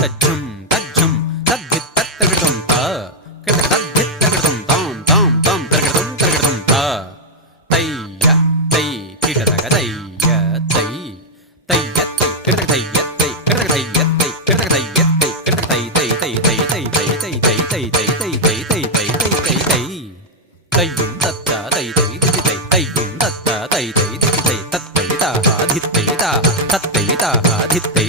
తజ్జం తజ్జం తద్దిత్ తత్తగడం తా కడ తద్దిత్ తగడం తాం తాం తాం తగడం తగడం తా తయ్య తై కిటతగ తయ్య తై తయ్య తై కిటతగ తయ్య తై కిటతగ తయ్య తై కిటతగ తయ్య తై కిటతగ తై తై తై తై తై తై తై తై తై తై తై తై తై తై తై తై తయ్యం తత్త తై తై దితి తై తయ్యం తత్త తై తై దితి తై తత్తై తాహ ధిత్తై తాహ తత్తై తాహ ధిత్తై